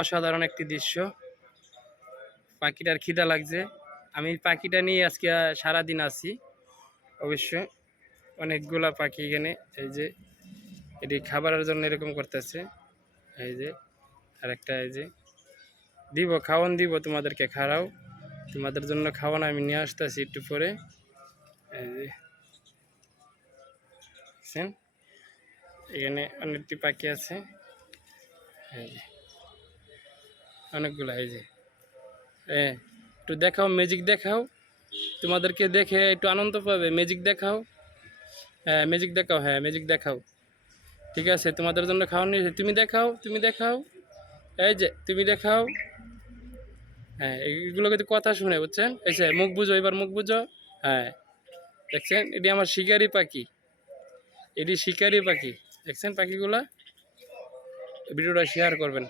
অসাধারণ একটি দৃশ্য। পাখিটার খিদা লাগছে। আমি পাখিটা নিয়ে আজকে সারাদিন আছি। অবশ্যই অনেকগুলা পাখি এখানে, এই যে এটি খাবারের জন্য এরকম করতেছে। এই যে আরেকটা, এই যে দিব খাওয়ান দিব তোমাদেরকে, খাড়াও তোমাদের জন্য খাওয়ান আমি নিয়ে আসতেছি একটু পরে। এই যে দেখছেন এখানে অনেকটি পাখি আছে, এই যে অনেকগুলো। এই যে একটু দেখাও, ম্যাজিক দেখাও, তোমাদেরকে দেখে একটু আনন্দ পাবে। ম্যাজিক দেখাও, হ্যাঁ ম্যাজিক দেখাও, হ্যাঁ ম্যাজিক দেখাও। ঠিক আছে, তোমাদের জন্য খাওয়া নিয়েছে, তুমি দেখাও, তুমি দেখাও। এই যে তুমি দেখাও। হ্যাঁ এইগুলো কিন্তু কথা শুনে, বুঝছেন? এই যে মুখ বুঝো, এবার মুখ বুঝো। হ্যাঁ দেখছেন, এটি আমার শিকারি পাখি, এটি শিকারি পাখি। দেখছেন পাখিগুলা? ভিডিওটা শেয়ার করবেন।